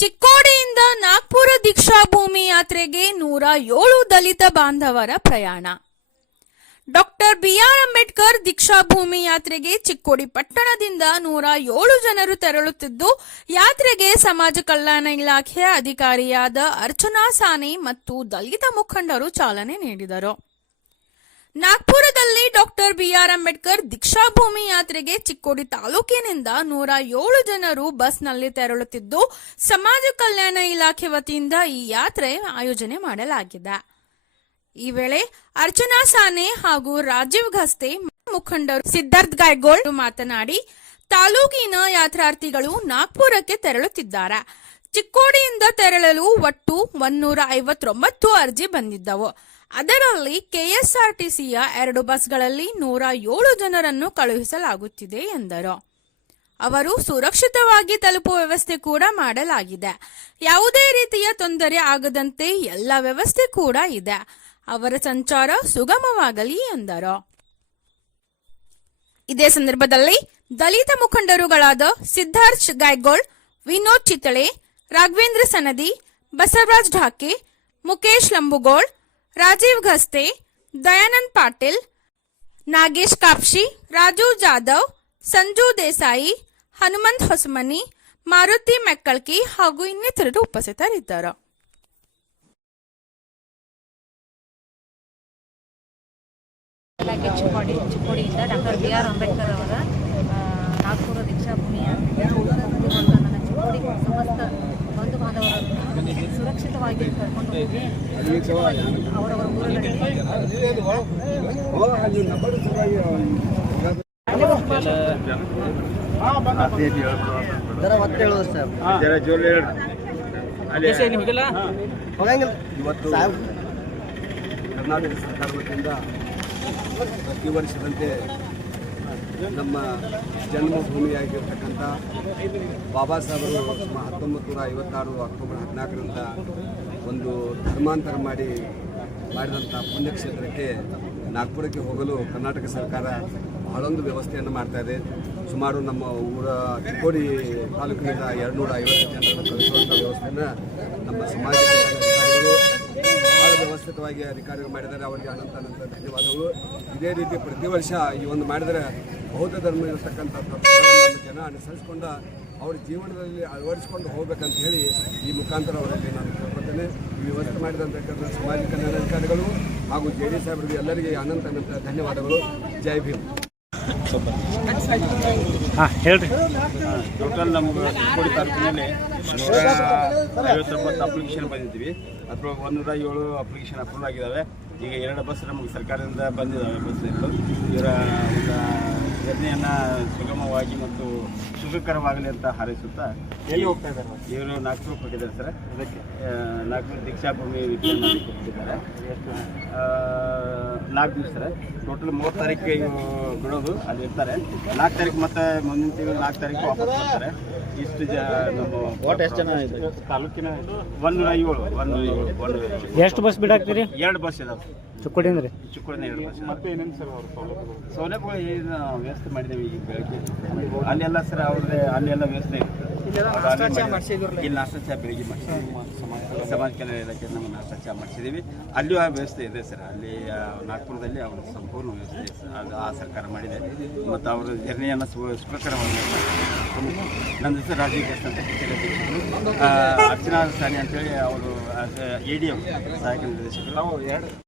ಚಿಕ್ಕೋಡಿಯಿಂದ ನಾಗ್ಪುರ ದೀಕ್ಷಾಭೂಮಿ ಯಾತ್ರೆಗೆ ನೂರ ಏಳು ದಲಿತ ಬಾಂಧವರ ಪ್ರಯಾಣ. Doctor B R Ambedkar Deekshabhoomi ಯಾತ್ರೆಗೆ ಚಿಕ್ಕೋಡಿ ಪಟ್ಟಣದಿಂದ ನೂರ ಏಳು ಜನರು ತೆರಳುತ್ತಿದ್ದು, ಯಾತ್ರೆಗೆ ಸಮಾಜ ಕಲ್ಯಾಣ ಇಲಾಖೆಯ ಅಧಿಕಾರಿಯಾದ ಅರ್ಚನಾ ಸಾನಿ ಮತ್ತು ದಲಿತ ಮುಖಂಡರು ಚಾಲನೆ ನೀಡಿದರು. ನಾಗ್ಪುರದಲ್ಲಿ ಬಿಆರ್ ಅಂಬೇಡ್ಕರ್ ದೀಕ್ಷಾಭೂಮಿ ಯಾತ್ರೆಗೆ ಚಿಕ್ಕೋಡಿ ತಾಲೂಕಿನಿಂದ ನೂರ ಏಳು ಜನರು ಬಸ್ನಲ್ಲಿ ತೆರಳುತ್ತಿದ್ದು, ಸಮಾಜ ಕಲ್ಯಾಣ ಇಲಾಖೆ ವತಿಯಿಂದ ಈ ಯಾತ್ರೆ ಆಯೋಜನೆ ಮಾಡಲಾಗಿದೆ. ಈ ವೇಳೆ ಅರ್ಚನಾ ಸಾನೆ ಹಾಗೂ ರಾಜೀವ್ ಗಸ್ತೆ ಮುಖಂಡರು ಸಿದ್ಧಾರ್ಥ್ ಗಾಯ್ಗೋಳ್ ಮಾತನಾಡಿ, ತಾಲೂಕಿನ ಯಾತ್ರಾರ್ಥಿಗಳು ನಾಗ್ಪುರಕ್ಕೆ ತೆರಳುತ್ತಿದ್ದಾರೆ. ಚಿಕ್ಕೋಡಿಯಿಂದ ತೆರಳಲು ಒಟ್ಟು ಒನ್ನೂರ ಐವತ್ತೊಂಬತ್ತು ಅರ್ಜಿ ಬಂದಿದ್ದವು. ಅದರಲ್ಲಿ ಕೆಎಸ್ಆರ್ಟಿಸಿಯ ಎರಡು ಬಸ್ಗಳಲ್ಲಿ ನೂರ ಏಳು ಜನರನ್ನು ಕಳುಹಿಸಲಾಗುತ್ತಿದೆ ಎಂದರು. ಅವರು ಸುರಕ್ಷಿತವಾಗಿ ತಲುಪುವ ವ್ಯವಸ್ಥೆ ಕೂಡ ಮಾಡಲಾಗಿದೆ. ಯಾವುದೇ ರೀತಿಯ ತೊಂದರೆ ಆಗದಂತೆ ಎಲ್ಲ ವ್ಯವಸ್ಥೆ ಕೂಡ ಇದೆ. ಅವರ ಸಂಚಾರ ಸುಗಮವಾಗಲಿ ಎಂದರು. ಇದೇ ಸಂದರ್ಭದಲ್ಲಿ ದಲಿತ ಮುಖಂಡರುಗಳಾದ ಸಿದ್ಧಾರ್ಥ್ ಗಾಯ್ಗೋಳ್, ವಿನೋದ್ ಚಿತ್ತಳೆ ರಾಘವೇಂದ್ರ ಸನದಿ, ಬಸವರಾಜ್ ಢಾಕೆ, ಮುಕೇಶ್ ಲಂಬುಗೋಳ್, ರಾಜೀವ್ ಘಸ್ತೆ, ದಯಾನಂದ್ ಪಾಟೀಲ್, ನಾಗೇಶ್ ಕಾಪ್ಶಿ, ರಾಜು ಜಾಧವ್, ಸಂಜು ದೇಸಾಯಿ, ಹನುಮಂತ್ ಹೊಸಮನಿ, ಮಾರುತಿ ಮೆಕ್ಕಳ್ಕಿ ಹಾಗೂ ಇನ್ನಿತರರು ಉಪಸ್ಥಿತರಿದ್ದಾರೆ. ಚಿಕ್ಕೋಡಿ ಚಿಕ್ಕೋಡಿಯಿಂದ ಡಾಕ್ಟರ್ ಬಿ ಆರ್ ಅಂಬೇಡ್ಕರ್ ಅವರ ನಾಗ್ಪುರ ದೀಕ್ಷಾಭೂಮಿಯ ಚಿಕ್ಕೋಡಿ ಸಮಸ್ತ ಬಂಧು ಬಾಂಧವರನ್ನು ಸುರಕ್ಷಿತವಾಗಿ ಕರ್ಕೊಂಡು ಹೋಗಿ ಅವರವರ ಇವತ್ತು ಕರ್ನಾಟಕ ಸರ್ಕಾರ ಪ್ರತಿ ವರ್ಷದಂತೆ ನಮ್ಮ ಜನ್ಮಭೂಮಿಯಾಗಿರ್ತಕ್ಕಂಥ ಬಾಬಾ ಸಾಹೇಬರು ಹತ್ತೊಂಬತ್ತು ನೂರ ಐವತ್ತಾರು ಅಕ್ಟೋಬರ್ ಹದಿನಾಲ್ಕರಿಂದ ಒಂದು ಧರ್ಮಾಂತರ ಮಾಡಿ ಮಾಡಿದಂಥ ಪುಣ್ಯಕ್ಷೇತ್ರಕ್ಕೆ ನಾಗ್ಪುರಕ್ಕೆ ಹೋಗಲು ಕರ್ನಾಟಕ ಸರ್ಕಾರ ಬಹಳೊಂದು ವ್ಯವಸ್ಥೆಯನ್ನು ಮಾಡ್ತಾ ಇದೆ. ಸುಮಾರು ನಮ್ಮ ಊರ ಕೋಡಿ ತಾಲೂಕಿನಿಂದ ಎರಡುನೂರ ಐವತ್ತು ಜನರನ್ನು ಕಳಿಸುವಂಥ ವ್ಯವಸ್ಥೆಯನ್ನು ನಮ್ಮ ಸಮಾಜ ವ್ಯವಸ್ಥಿತವಾಗಿ ಅಧಿಕಾರಿಗಳು ಮಾಡಿದ್ದಾರೆ, ಅವರಿಗೆ ಅನಂತ ಅನಂತ ಧನ್ಯವಾದಗಳು. ಇದೇ ರೀತಿ ಪ್ರತಿ ವರ್ಷ ಈ ಒಂದು ಮಾಡಿದರೆ ಬೌದ್ಧ ಧರ್ಮ ಇರತಕ್ಕಂಥ ಜನ ಅನುಸರಿಸಿಕೊಂಡ ಅವ್ರ ಜೀವನದಲ್ಲಿ ಅಳವಡಿಸ್ಕೊಂಡು ಹೋಗ್ಬೇಕಂತ ಹೇಳಿ ಈ ಮುಖಾಂತರ ಅವರಲ್ಲಿ ನಾನು ಕೇಳ್ಕೊತೇನೆ ಈ ವ್ಯವಸ್ಥೆ ಮಾಡಿದಂತಕ್ಕಂಥ ಸಮಾಜ ಕಲ್ಯಾಣ ಅಧಿಕಾರಿಗಳು ಹಾಗೂ ಜೆ ಡಿ ಸಾಹೇಬರಿಗೆ ಎಲ್ಲರಿಗೆ ಅನಂತ ಅನಂತ ಧನ್ಯವಾದಗಳು. ಜೈ ಭೀಮ್. ಹಾಂ ಹೇಳ್ರಿ. ಟೋಟಲ್ ನಮ್ಗೆ ಚಿಕ್ಕೋಡಿ ತಾಲೂಕಿನಲ್ಲಿ ನೂರ ಐವತ್ತೊಂಬತ್ತು ಅಪ್ಲಿಕೇಶನ್ ಬಂದಿದ್ವಿ. ಅದ್ರೊಳಗೆ ಒಂದೂರ ಏಳು ಅಪ್ಲಿಕೇಶನ್ ಅಪ್ರೂವ್ ಆಗಿದ್ದಾವೆ ಈಗ ಎರಡು ಬಸ್ ನಮಗೆ ಸರ್ಕಾರದಿಂದ ಬಂದಿದ್ದಾವೆ ಬಸ್ ಎರಡು ಇವರ ಒಂದು ಜರ್ನಿಯನ್ನು ಸುಗಮವಾಗಿ ಮತ್ತು ಸುಖಕರವಾಗಲಿ ಅಂತ ಹಾರೈಸುತ್ತಾ ಎಲ್ಲಿ ಹೋಗ್ತಾ ಇದ್ದಾರೆ ಇವರು ನಾಲ್ಕು ಹೋಗಿದ್ದಾರೆ ಸರ್. ಅದಕ್ಕೆ ನಾಗ್ಪುರ ದೀಕ್ಷಾಭೂಮಿ ವಿಜ್ಞಾನ ಮಾಡಿ ಹೋಗಿದ್ದಾರೆ ಆ, ನಾಲ್ಕು ದಿವಸ ಸರ್. ಟೋಟಲ್ ಮೂವತ್ತು ತಾರೀಕಿಗೆ ಬಿಡೋದು ಅಲ್ಲಿ ಇರ್ತಾರೆ. ನಾಲ್ಕು ತಾರೀಕು ಮತ್ತೆ ಮುಂದಿನ ತಿಂಗಳು ನಾಲ್ಕು ತಾರೀಕು ವಾಪಸ್ ಬರ್ತಾರೆ. ಇಷ್ಟು ಜ ನಮ್ಮ ಎಷ್ಟು ಜನ ಇದೆ? ತಾಲೂಕಿನ ಒಂದು ಏಳು ಒಂದು ಏಳು ಒಂದು ಎಷ್ಟು ಬಸ್ ಬಿಡಾಕ್ತೀರಿ? ಎರಡು ಬಸ್ ಇದಾವೆ. ಚಿಕ್ಕೋಡಿಂದ ರೀ. ಚಿಕ್ಕೋಡಿನ ಎರಡು ಬಸ್ ಮತ್ತೆ ಏನೇನು ಸರ್ ಅವರು ಸೌಲಭ್ಯ ಸೌಲಭ್ಯಗಳು ಏನು ವ್ಯವಸ್ಥೆ ಮಾಡಿದ್ದೇವೆ ಈಗ ಬೆಳಗ್ಗೆ. ಅಲ್ಲೆಲ್ಲ ಸರ್ ಅವ್ರದ್ದೇ ಅಲ್ಲೆಲ್ಲ ವ್ಯವಸ್ಥೆ ಇದೆ ಇಲ್ಲಿ ನಾಷ್ಟ ಚಾ ಬೆಳಿಗ್ಗೆ ಸಮಾಜ ಕಲ್ಯಾಣ ಇಲಾಖೆ ನಮ್ಮ ನಾಷ್ಟ ಚಾ ಮಾಡಿಸಿದ್ದೀವಿ. ಅಲ್ಲಿಯೂ ಆ ವ್ಯವಸ್ಥೆ ಇದೆ ಸರ್. ಅಲ್ಲಿ ನಾಗ್ಪುರದಲ್ಲಿ ಅವರ ಸಂಪೂರ್ಣ ವ್ಯವಸ್ಥೆ ಇದೆ ಸರ್. ಅದು ಆ ಸರ್ಕಾರ ಮಾಡಿದೆ. ಮತ್ತು ಅವರ ಜರ್ನಿಯನ್ನು ಸುಪ್ರಕರವಾಗಿ ನನ್ನ ಹೆಸರು ರಾಜೀವ್ ಗೆಸ್ಟ್ ಅಂತ ಕಚೇರಿ ಅಧ್ಯಕ್ಷರು. ಆ, ಅರ್ಚನಾ ಸಾನಿ ಅಂತೇಳಿ ಅವರು ಎ ಡಿ ಎಂ ಸಹಾಯಕ ನಿರ್ದೇಶಕರು. ನಾವು ಎರಡು